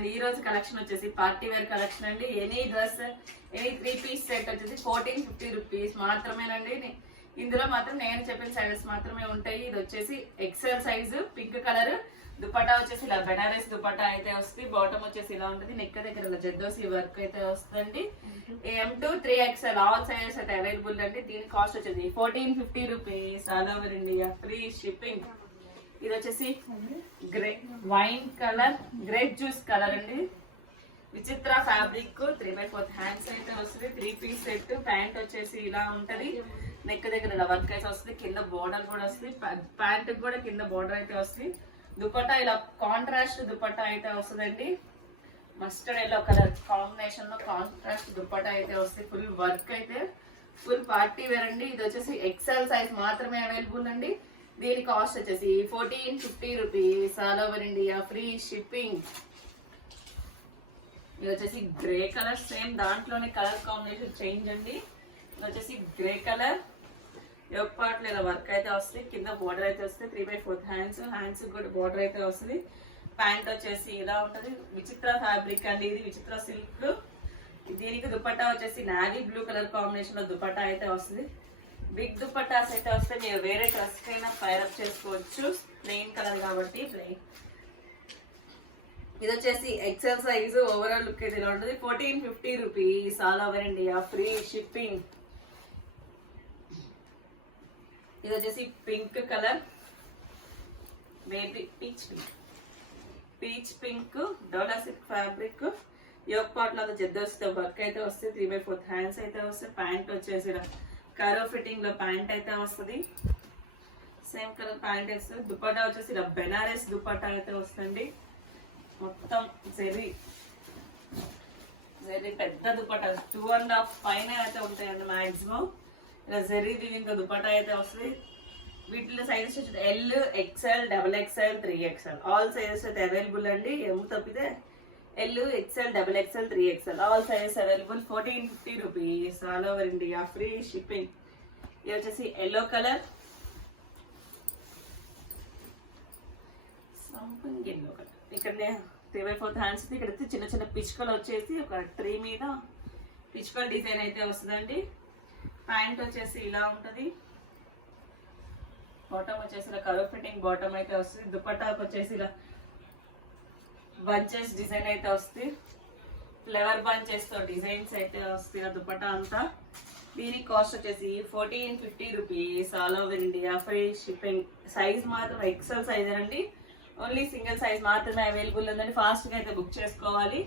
అండి. ఈ రోజు కలెక్షన్ వచ్చేసి పార్టీ వేర్ కలెక్షన్ అండి. Any dress any 3-piece set వచ్చేసి 1450 రూపీస్ మాత్రమేనండి. ఇందులో మాత్రం నేను చెప్పిన సైజెస్ మాత్రమే ఉంటాయి. ఇది వచ్చేసి XL size pink colour. Dupatta వచ్చేసి ఇలా బెనారస్ దుపట్టా అయితే వస్తుంది. బాటమ్ వచ్చేసి ఇలా ఉంటుంది. నెక్ దగ్గర ఇలా జర్దోసి వర్క్ అయితే వస్తుందండి. M2 3XL ఆల్ సైజెస్ అయితే అవైలబుల్ అండి. దీని కాస్ట్ వచ్చేసి 1450 rupees all over India, free shipping. ఇది వచ్చేసి grey wine colour, grape juice colour అండి. విచిత్ర ఫ్యాబ్రిక్ 3/4 హ్యాండ్స్ అయితే వస్తుంది. 3-piece set. ప్యాంట్ వచ్చేసి ఇలా ఉంటది. నెక్ దగ్గర ఇలా వర్క్ అయితే వస్తుంది. కింద బోర్డర్ కూడా వస్తుంది. ప్యాంట్ కూడా కింద బోర్డర్ అయితే వస్తుంది. దుపట్టా ఇలా కాంట్రాస్ట్ దుపట్టా అయితే వస్తుందండి. మస్టర్డ్ ఎల్లో కలర్ కాంబినేషన్ లో కాంట్రాస్ట్ దుపట్టా అయితే వస్తుంది. ఫుల్ వర్క్ అయితే ఫుల్ పార్టీ వేర్ అండి. ఇది వచ్చేసి ఎక్సెల్ సైజ్ మాత్రమే అవైలబుల్ అండి. దీని కాస్ట్ వచ్చేసి 1450 rupees all over India, free shipping. ఇది వచ్చేసి గ్రే కలర్. సేమ్ దాంట్లోనే కలర్ కాంబినేషన్ చేంజ్ అండి. ఇది వచ్చేసి గ్రే కలర్. ఒక పార్ట్ లేదా వర్క్ అయితే వస్తుంది. కింద బోర్డర్ అయితే వస్తుంది. 3/4 హ్యాండ్స్ కూడా బోర్డర్ అయితే వస్తుంది. ప్యాంట్ వచ్చేసి ఇలా ఉంటది. విచిత్ర ఫ్యాబ్రిక్ అండి. ఇది విచిత్ర సిల్క్. దీనికి దుపట్టా వచ్చేసి నావీ బ్లూ కలర్ కాంబినేషన్ లో దుపట్టా అయితే వస్తుంది. బిగ్ దుపట్టాస్ అయితే వస్తే మీరు వేరే డ్రెస్ కైనా ఫైర్ అప్ చేసుకోవచ్చు. ప్లెయిన్ కలర్ కాబట్టి ప్లెయిన్. ఇది వచ్చేసి ఎక్సెల్ సైజు. ఓవరాల్ లుక్ అయితే ఇలా ఉంటుంది. 1450 rupees all over India, free shipping. ఇది వచ్చేసి pink colour, baby peach pink dola silk fabric. Yoke part లో జద్దోస్తో వర్క్ అయితే వస్తుంది. 3/4 హ్యాండ్స్ అయితే వస్తాయి. ప్యాంట్ వచ్చేసి కరో ఫిట్టింగ్ లో ప్యాంట్ అయితే వస్తుంది. సేమ్ కలర్ ప్యాంట్ వేస్తుంది. దుపట్టా వచ్చేసి ఇలా బెనారస్ దుపట్టా అయితే వస్తుంది. మొత్తం జెరీ పెద్ద దుపట్టా 2.5 పైన అయితే ఉంటాయండి మాక్సిమం. ఇలా జెరీ దిగింగ్ దుపట్టా అయితే వస్తుంది. వీటిలో సైజెస్ వచ్చి L, XL, XXL, 3XL all sizes అయితే అవైలబుల్ అండి. ఏమో తప్పితే L, XL, XXL, 3XL all sizes available. 1450 rupees all over India, free shipping. ఇది వచ్చేసి yellow colour, something yellow colour. ఇక్కడ 3/4 హ్యాండ్స్. ఇక్కడ చిన్న చిన్న పిచ్చుకలు వచ్చేసి ఒక ట్రీ మీద పిచ్చుకల డిజైన్ అయితే వస్తుందండి. ప్యాంట్ వచ్చేసి ఇలా ఉంటది. బాటమ్ వచ్చేసి ఇలా కరో ఫిట్టింగ్ బాటమ్ అయితే వస్తుంది. దుపట్టాకు వచ్చేసి ఇలా బంచెస్ డిజైన్ అయితే వస్తుంది. ఫ్లవర్ బంచెస్ తో డిజైన్స్ అయితే వస్తుంది ఆ దుపట్టా అంతా. దీని కాస్ట్ వచ్చేసి 1450 rupees all over India, free shipping. Size మాత్రం ఎక్సెల్ సైజ్ అండి. ఓన్లీ సింగిల్ సైజ్ మాత్రమే అవైలబుల్ ఉందండి. ఫాస్ట్ గా అయితే బుక్ చేసుకోవాలి.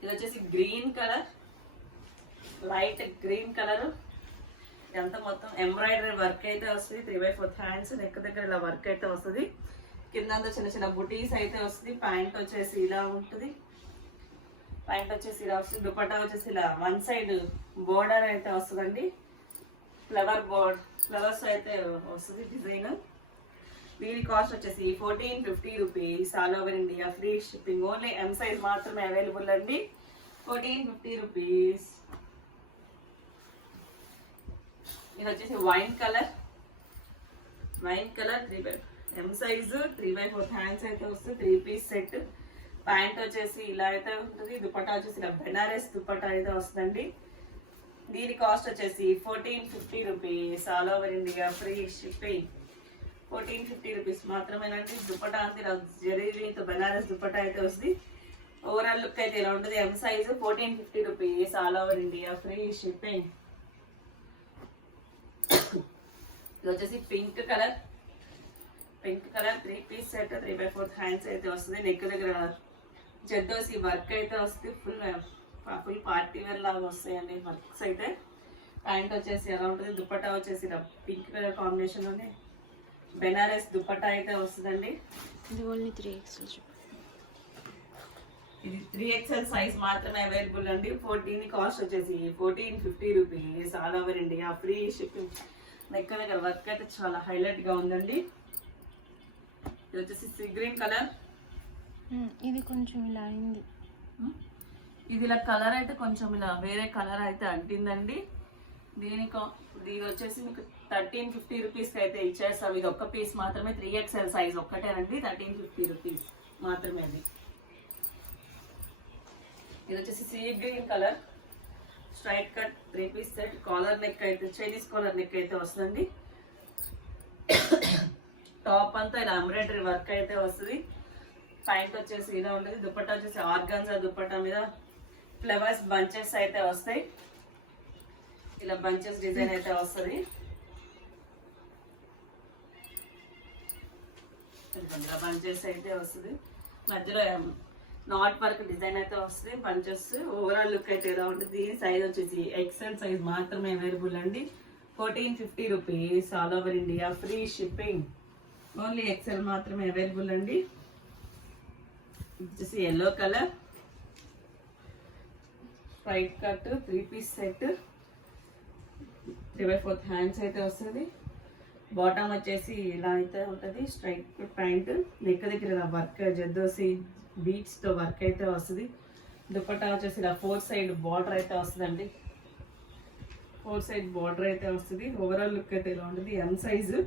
ఇది వచ్చేసి green colour, light green colour. ఇదంతా మొత్తం ఎంబ్రాయిడరీ వర్క్ అయితే వస్తుంది. 3/4 హ్యాండ్స్. నెక్ దగ్గర ఇలా వర్క్ అయితే వస్తుంది. కింద చిన్న చిన్న బుటీస్ అయితే వస్తుంది. ప్యాంట్ వచ్చేసి ఇలా ఉంటుంది. ప్యాంట్ వచ్చేసి ఇలా వస్తుంది. దుపట్టా వచ్చేసి ఇలా వన్ సైడ్ బోర్డర్ అయితే వస్తుందండి. ఫ్లవర్స్ అయితే వస్తుంది డిజైన్. దీని కాస్ట్ వచ్చేసి 1450 rupees all over India, free shipping. Only M size మాత్రమే అవైలబుల్ అండి. 1450 రూపీస్. ఇది వచ్చేసి wine colour 3/M size. 3/4 hands అయితే వస్తుంది. 3-piece set. ప్యాంట్ వచ్చేసి ఇలా అయితే ఉంటుంది. దుపట్టా వచ్చేసి ఇలా బెనారస్ దుపట్టా అయితే వస్తుందండి. దీని కాస్ట్ వచ్చేసి 1450 rupees all over India, free shipping. 1450 rupees మాత్రమేనండి. దుపట్టా అంతే ఇలా జరీతో బెనారస్ దుపట్టా అయితే వస్తుంది. ఓవరాల్ లుక్ అయితే ఇలా ఉంటుంది. M size. 1450 rupees all over India, free shipping. ఇది వచ్చేసి pink colour 3-piece set. 3/4 hands అయితే వస్తుంది. నెక్ దగ్గర జద్దోసి వర్క్ అయితే వస్తుంది. ఫుల్ పార్టీ వేర్ లాగా వస్తాయండి వర్క్స్ అయితే. ప్యాంట్ వచ్చేసి ఎలా ఉంటుంది. దుపట్టా వచ్చేసి పింక్ కలర్ కాంబినేషన్ లోనే బెనారస్ దుపట్టా అయితే వస్తుందండి. ఇది ఓన్లీ 3XL. ఇది 3XL సైజ్ మాత్రమే అవైలబుల్ అండి. దీని కాస్ట్ వచ్చేసి 1450 rupees all over India, free shipping. Neck దగ్గర వర్క్ అయితే చాలా హైలైట్ గా ఉందండి. ఇది వచ్చేసి సీ గ్రీన్ కలర్. ఇది కొంచెం ఇలా అయింది. ఇది ఇలా కలర్ అయితే కొంచెం ఇలా వేరే కలర్ అయితే అంటిందండి. దీనికి ఇది వచ్చేసి మీకు 1350 రూపీస్ అయితే ఇచ్చేస్తాం. ఇది ఒక్క పీస్ మాత్రమే. 3XL size ఒక్కటేనండి. 1350 రూపీస్ మాత్రమే అది. ఇది వచ్చేసి sea green colour straight cut 3 piece set. Collar neck అయితే చైనీస్ కాలర్ నెక్ అయితే వస్తుందండి. టాప్ అంతా ఇలా ఎంబ్రాయిడరీ వర్క్ అయితే వస్తుంది. ప్యాంట్ వచ్చేసి ఇలా ఉంటుంది. దుపట్టా వచ్చేసి ఆర్గాన్జా దుపట్టా మీద ఫ్లవర్స్ బంచెస్ అయితే వస్తాయి. ఇలా బంచెస్ డిజైన్ అయితే వస్తుంది. ఇలా బంచెస్ అయితే వస్తుంది. మధ్యలో నాట్ వర్క్ డిజైన్ అయితే వస్తుంది. బంచెస్ ఓవరాల్ లుక్ అయితే ఇలా ఉంటుంది. దీని సైజ్ వచ్చేసి ఎక్సెల్ సైజ్ మాత్రమే అవైలబుల్ అండి. 1450 rupees. All over India free shipping. Only XL మాత్రమే అవైలబుల్ అండి. వచ్చేసి yellow colour straight cut 3 piece set 3/4 hands అయితే వస్తుంది. బాటమ్ వచ్చేసి ఇలా అయితే ఉంటుంది. స్ట్రైట్ ప్యాంట్ నెక్ దగ్గర ఇలా వర్క్ జద్దోసి బీట్స్ తో వర్క్ అయితే వస్తుంది. దుపట్టా వచ్చేసి ఇలా 4 సైడ్ బార్డర్ అయితే వస్తుందండి. 4 సైడ్ బార్డర్ అయితే వస్తుంది. ఓవరాల్ లుక్ అయితే ఇలా ఉంటుంది. M size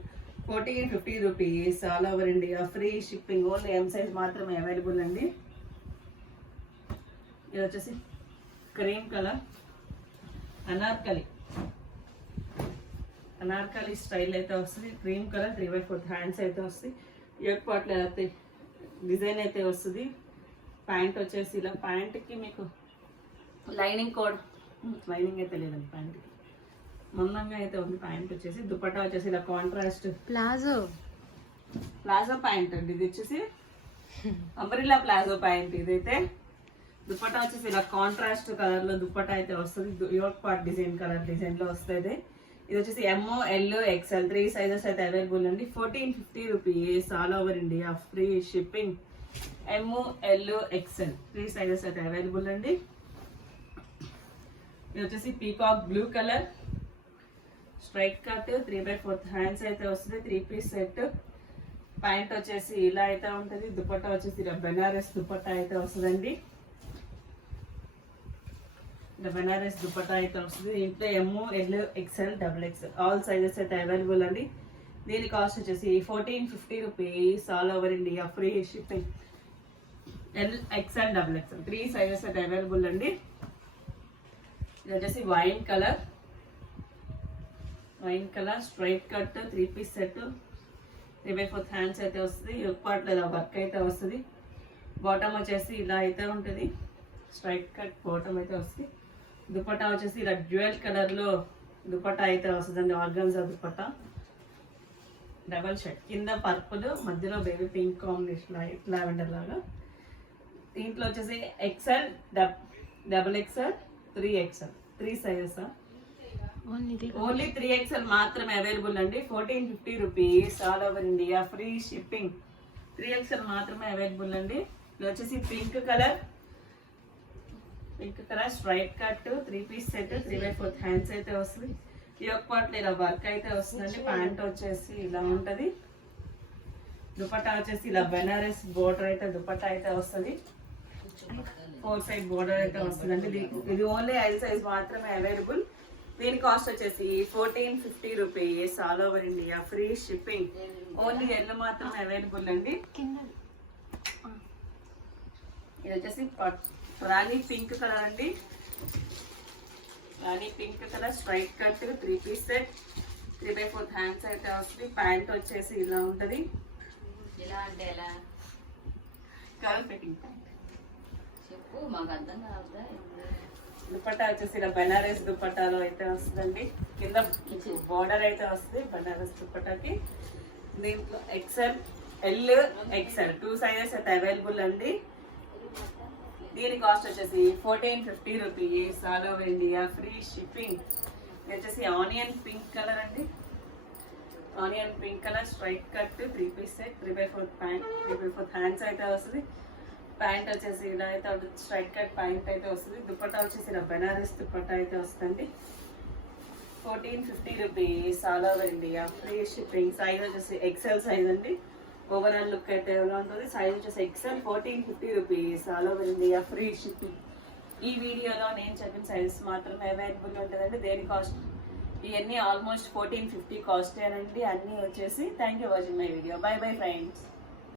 1450 rupees. All over India free shipping. Only M size మాత్రమే అవైలబుల్ అండి. ఇది వచ్చేసి క్రీమ్ కలర్ అనార్కలి స్టైల్ అయితే వస్తుంది. క్రీమ్ కలర్ 3/4 హ్యాండ్స్ అయితే వస్తుంది. యోక్ పార్ట్లో అయితే డిజైన్ అయితే వస్తుంది. ప్యాంట్ వచ్చేసి ఇలా ప్యాంట్కి మీకు లైనింగ్ అయితే లేదండి. ప్యాంట్కి మందంగా అయితే ఉంది. ప్యాంట్ వచ్చేసి దుపట్టా వచ్చేసి ఇలా కాంట్రాస్ట్ ప్లాజో ప్యాంట్ అండి. ఇది వచ్చేసి అంబ్రెల్లా ప్లాజో ప్యాంట్. ఇదైతే దుపట్టా వచ్చేసి ఇలా కాంట్రాస్ట్ కలర్ లో దుపట్టా అయితే వస్తుంది. యోక్ పార్ట్ డిజైన్ లో వస్తుంది. ఇది వచ్చేసి ఎంఓ ఎల్ ఎక్స్ఎల్ 3 సైజెస్ అయితే అవైలబుల్ అండి. 1450 rupees. All over India free shipping. M L XL 3 sizes అయితే అవైలబుల్ అండి. ఇది వచ్చేసి peacock blue colour straight cut 3/4 hands అయితే వస్తుంది. 3 పీస్ సెట్. ప్యాంట్ వచ్చేసి ఇలా అయితే ఉంటుంది. దుపట్టా వచ్చేసి ఇలా బెనారస్ దుపట్టా అయితే వస్తుందండి. ఇలా బెనారస్ దుపట్టా అయితే వస్తుంది. ఇంట్లో ఎంఓ ఎల్ ఎక్స్ఎల్ XXL ఆల్ సైజెస్ అయితే అవైలబుల్ అండి. దీని కాస్ట్ వచ్చేసి 1450 rupees. All over India free shipping. L XXL 3 sizes అయితే అవైలబుల్ అండి. ఇది వచ్చేసి wine colour straight cut 3 piece set 3/4 hands అయితే వస్తుంది. యోక్ పార్ట్ ఇలా వర్క్ అయితే వస్తుంది. బాటమ్ వచ్చేసి ఇలా అయితే ఉంటుంది. స్ట్రైట్ కట్ బాటమ్ అయితే వస్తుంది. దుపట్టా వచ్చేసి ఇలా డ్యూయల్ కలర్ లో దుపట్టా అయితే వస్తుందండి. ఆర్గాన్జా దుపట్టా డబల్ షర్ట్ కింద పర్పుల్ మధ్యలో బేబీ పింక్ కాంబినేషన్ లావెండర్ లాగా. దీంట్లో వచ్చేసి XL XXL 3XL 3 sizes. Only 3XL మాత్రమే అవైలబుల్ అండి. 1450 rupees. All over India free shipping. 3XL మాత్రమే అవైలబుల్ అండి. ఇది వచ్చేసి pink colour straight cut 3 piece set 3/4 hands అయితే వస్తుంది. యోక్ పార్ట్ ఇలా వర్క్ అయితే వస్తుందండి. ప్యాంట్ వచ్చేసి ఇలా ఉంటది. దుపట్టా వచ్చేసి ఇలా బెనారస్ బోర్డర్ అయితే దుపట్టా అయితే వస్తుంది. 4 సైడ్ బోర్డర్ అయితే వస్తుందండి. ఇది ఓన్లీ ఎల్ సైజ్ మాత్రమే అవైలబుల్. దీని కాస్ట్ వచ్చేసి 1450 rupees. All over India free shipping. Only L మాత్రమే అవైలబుల్ అండి. ఇది వచ్చేసి రాణి పింక్ కలర్ అండి. రాణి pink colour straight cut 3 piece set 3/4 hands అయితే వస్తుంది. ప్యాంట్ వచ్చేసి ఇలా ఉంటుంది. ఇలా అంటే ఎలా కలర్ ఫిట్టింగ్ ప్యాంట్ చెప్పు, మాకు అర్థం కావద్దా? దుపట్టా వచ్చేసి ఇలా బెనారస్ దుపట్టాలో అయితే వస్తుందండి. కింద బోర్డర్ అయితే వస్తుంది బెనారస్ దుపట్టాకి. దీంట్లో ఎక్స్ఎల్ ఎల్ XXL 2 సైజెస్ అయితే అవైలబుల్ అండి. దీని కాస్ట్ వచ్చేసి 1450 rupees. All over India free shipping. ఇది వచ్చేసి ఆనియన్ పింక్ కలర్ అండి. Onion pink colour straight cut 3 piece set 3/4 pant 3/4 hands అయితే వస్తుంది. ప్యాంట్ వచ్చేసి ఇలా అయితే స్ట్రైట్ కట్ ప్యాంట్ అయితే వస్తుంది. దుపట్టా వచ్చేసి ఇలా బెనారస్ దుపట్టా అయితే వస్తుంది. 1450 rupees. All over India free shipping. Size వచ్చేసి XL సైజ్ అండి. ఓవరాల్ లుక్ అయితే ఎలా ఉంటుంది. సైజ్ వచ్చేసి XL 1450 rupees. All over India free shipping. ఈ వీడియోలో నేను చెప్పిన సైజెస్ మాత్రమే అవైలబుల్ ఉంటుందండి. దేని కాస్ట్ ఇవన్నీ ఆల్మోస్ట్ 1450 కాస్ట్ అండి. అన్నీ వచ్చేసి thank you watching my video. By bye friends.